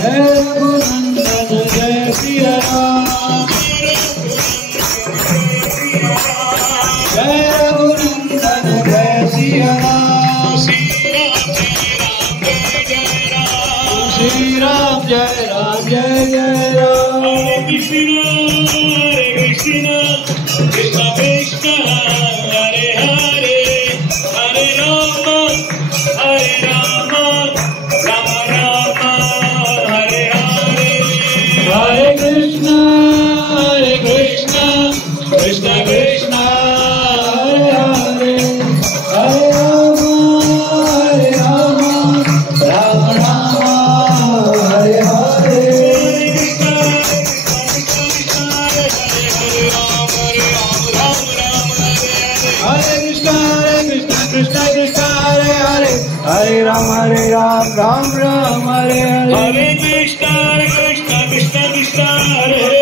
Jai Raghunandan Jai Siya Ram, Jai Raghunandan Jai Siya Ram, Shri Ram Jai Ram Jai Jai Ram. Hare Krishna Krishna Krishna Hare Hare, Hare Ram Ram Ram Hare Hare. Hare Krishna Krishna Krishna Hare Hare, Hare Ram Ram Ram Hare Hare. Hare Krishna Krishna Krishna Hare Hare, Hare Ram Ram Ram Hare Hare. Hare Krishna Krishna Krishna Hare